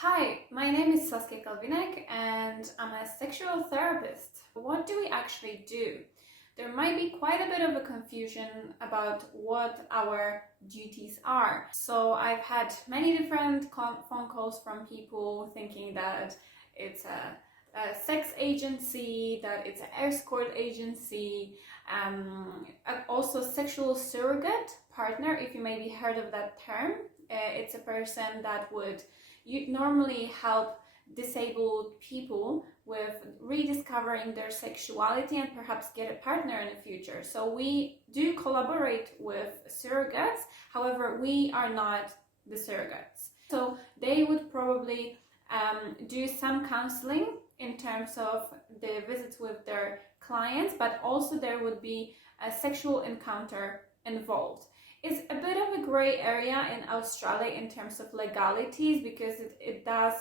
Hi, my name is Saskia Kalvinek and I'm a sexual therapist. What do we actually do? There might be quite a bit of a confusion about what our duties are. So I've had many different phone calls from people thinking that it's a sex agency, that it's an escort agency, also sexual surrogate partner, if you maybe heard of that term. It's a person that would normally help disabled people with rediscovering their sexuality and perhaps get a partner in the future. So we do collaborate with surrogates, however, we are not the surrogates. So they would probably do some counseling in terms of the visits with their clients, but also there would be a sexual encounter involved. It's a bit of a gray area in Australia in terms of legalities because it does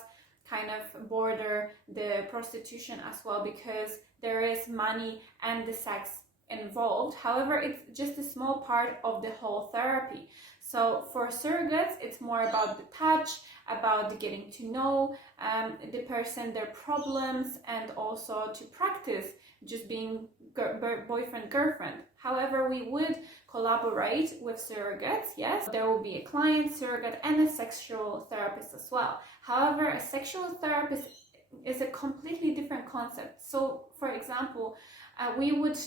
kind of border the prostitution as well, because there is money and the sex involved. However, it's just a small part of the whole therapy. So for surrogates, it's more about the touch, about the getting to know the person, their problems, and also to practice just being boyfriend, girlfriend. However, we would collaborate with surrogates. Yes, there will be a client, surrogate, and a sexual therapist as well. However, a sexual therapist is a completely different concept. So, for example, we would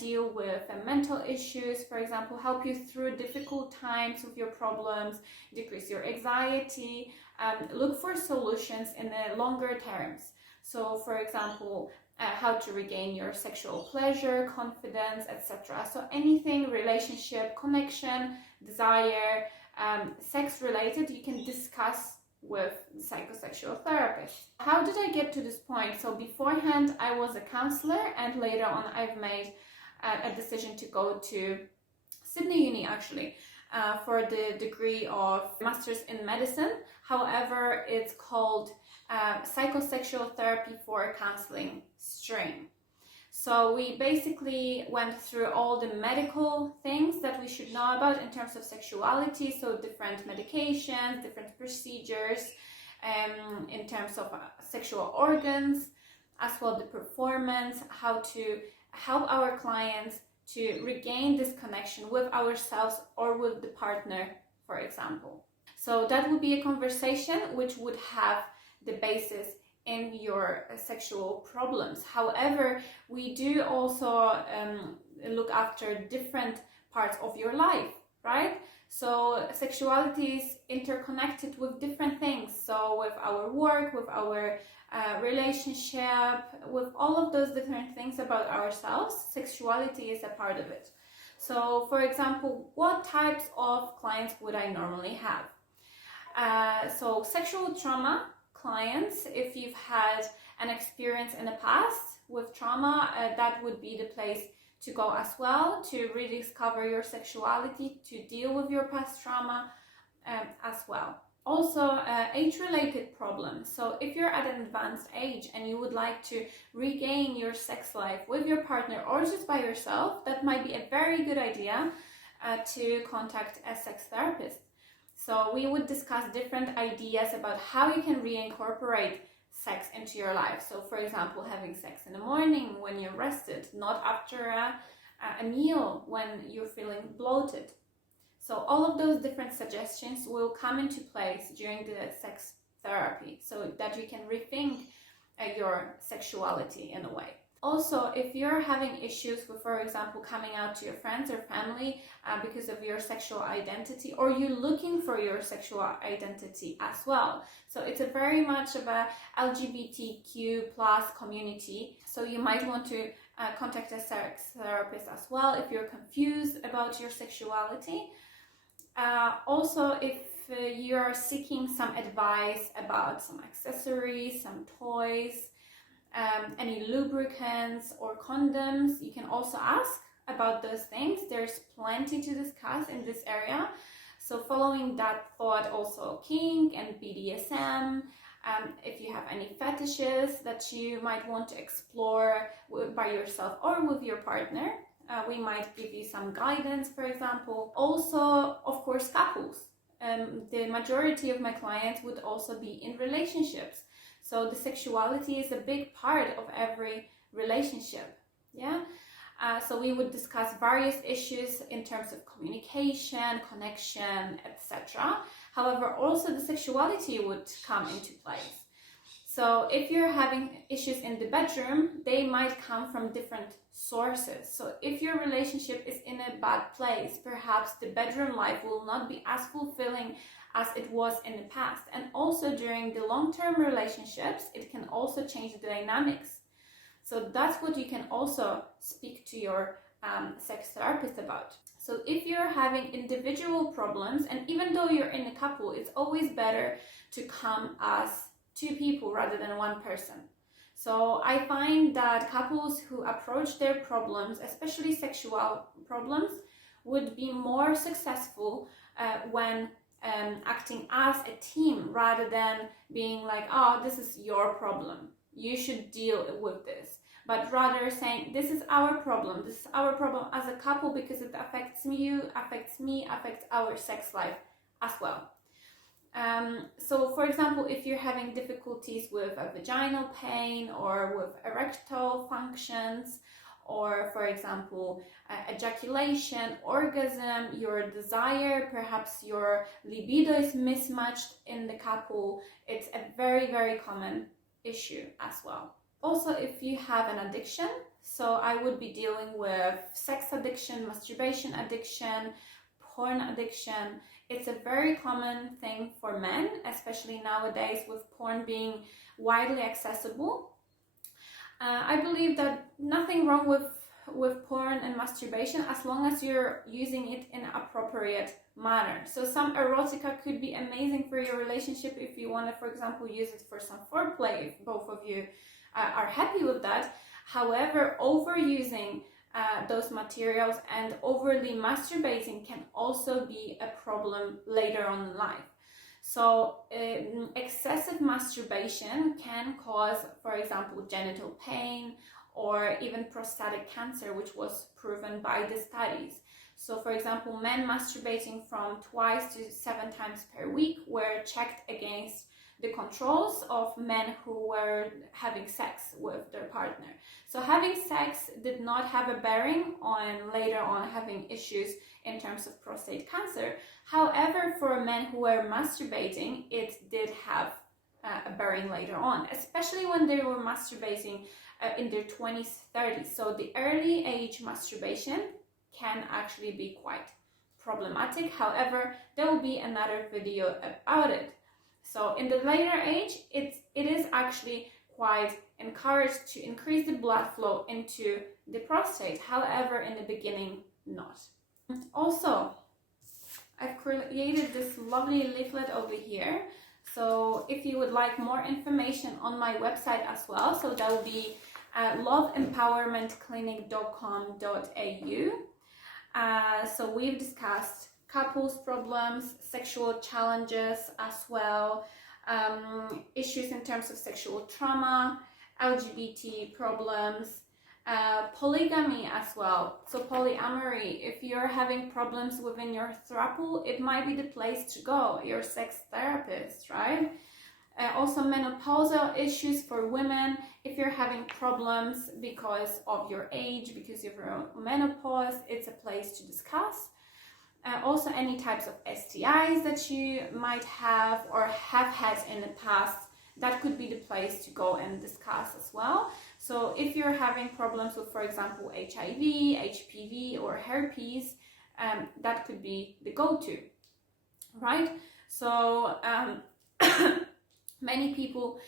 deal with mental issues, for example, help you through difficult times with your problems, decrease your anxiety, look for solutions in the longer terms. So, for example, how to regain your sexual pleasure, confidence, etc. So anything relationship, connection, desire, sex related, you can discuss with the psychosexual therapist. How did I get to this point? So beforehand, I was a counselor, and later on I've made a decision to go to Sydney Uni actually for the degree of Masters in Medicine. However, it's called Psychosexual Therapy for Counseling stream. So we basically went through all the medical things that we should know about in terms of sexuality, so different medications, different procedures, in terms of sexual organs, as well the performance, how to help our clients to regain this connection with ourselves or with the partner, for example. So that would be a conversation which would have the basis in your sexual problems. However, we do also look after different parts of your life, right? So sexuality is interconnected with different things. So with our work, with our relationship, with all of those different things about ourselves, sexuality is a part of it. So for example, what types of clients would I normally have? So sexual trauma clients, if you've had an experience in the past with trauma, that would be the place to go as well, to rediscover your sexuality, to deal with your past trauma as well. Also, age-related problems. So if you're at an advanced age and you would like to regain your sex life with your partner or just by yourself, that might be a very good idea to contact a sex therapist. So we would discuss different ideas about how you can reincorporate sex into your life. So for example, having sex in the morning when you're rested, not after a meal when you're feeling bloated. So all of those different suggestions will come into place during the sex therapy so that you can rethink your sexuality in a way. Also, if you're having issues with, for example, coming out to your friends or family because of your sexual identity, or you're looking for your sexual identity as well. So it's a very much of a LGBTQ plus community. So you might want to contact a sex therapist as well if you're confused about your sexuality. Also, if you're seeking some advice about some accessories, some toys, any lubricants or condoms, you can also ask about those things. There's plenty to discuss in this area. So following that thought, also kink and BDSM, if you have any fetishes that you might want to explore by yourself or with your partner, we might give you some guidance, for example. Also, of course, couples. the majority of my clients would also be in relationships. So the sexuality is a big part of every relationship. Yeah. So we would discuss various issues in terms of communication, connection, etc. However, also the sexuality would come into place. So if you're having issues in the bedroom, they might come from different sources. So if your relationship is in a bad place, perhaps the bedroom life will not be as fulfilling as it was in the past. And also during the long-term relationships, it can also change the dynamics. So that's what you can also speak to your sex therapist about. So if you're having individual problems, and even though you're in a couple, it's always better to come as two people rather than one person. So I find that couples who approach their problems, especially sexual problems, would be more successful when acting as a team rather than being like, oh, this is your problem, you should deal with this. But rather saying, this is our problem as a couple because it affects you, affects me, affects our sex life as well. So for example, if you're having difficulties with a vaginal pain or with erectile functions, or for example, ejaculation, orgasm, your desire, perhaps your libido is mismatched in the couple, it's a very, very common issue as well. Also, if you have an addiction, so I would be dealing with sex addiction, masturbation addiction, porn addiction. It's a very common thing for men, especially nowadays with porn being widely accessible. I believe that nothing wrong with porn and masturbation as long as you're using it in an appropriate manner. So some erotica could be amazing for your relationship if you want to, for example, use it for some foreplay, if both of you are happy with that. However, overusing those materials and overly masturbating can also be a problem later on in life. So excessive masturbation can cause, for example, genital pain or even prostatic cancer, which was proven by the studies. So for example, men masturbating from 2 to 7 times per week were checked against the controls of men who were having sex with their partner. So having sex did not have a bearing on later on having issues in terms of prostate cancer. However, for men who were masturbating, it did have a bearing later on, especially when they were masturbating in their 20s, 30s. So the early age masturbation can actually be quite problematic. However, there will be another video about it. So in the later age, it is actually quite encouraged to increase the blood flow into the prostate. However, in the beginning, not. Also, I've created this lovely leaflet over here. So if you would like more information on my website as well, so that will be loveempowermentclinic.com.au. So we've discussed couples problems, sexual challenges as well, issues in terms of sexual trauma, LGBT problems, polygamy as well. So polyamory, if you're having problems within your throuple, it might be the place to go, your sex therapist, right? Also menopausal issues for women, if you're having problems because of your age, because of your menopause, it's a place to discuss. Also any types of STIs that you might have or have had in the past, that could be the place to go and discuss as well. So if you're having problems with, for example, HIV, HPV or herpes, that could be the go-to, right? So many people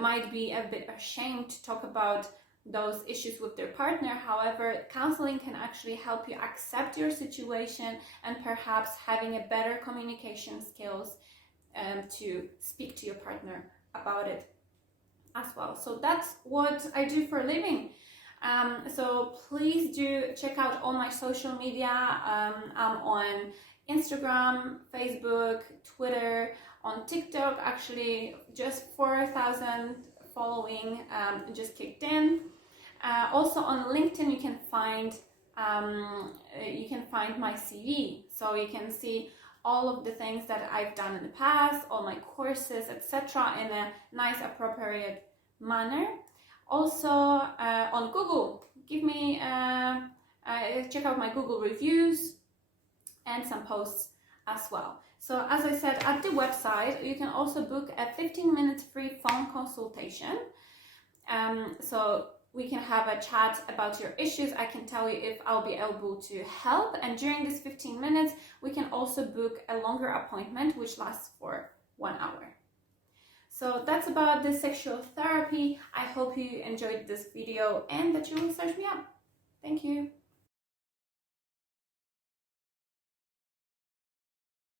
might be a bit ashamed to talk about those issues with their partner. However, counseling can actually help you accept your situation and perhaps having a better communication skills to speak to your partner about it as well. So that's what I do for a living. So please do check out all my social media. I'm on Instagram, Facebook, Twitter, on TikTok, actually just 4,000 following just kicked in. Also on LinkedIn, you can find my CV, so you can see all of the things that I've done in the past, all my courses, etc., in a nice, appropriate manner. Also on Google, give me check out my Google reviews and some posts as well. So as I said, at the website you can also book a 15-minute free phone consultation. So we can have a chat about your issues. I can tell you if I'll be able to help, and during this 15 minutes we can also book a longer appointment which lasts for 1 hour. So that's about the sexual therapy. I hope you enjoyed this video and that you will search me up. Thank you.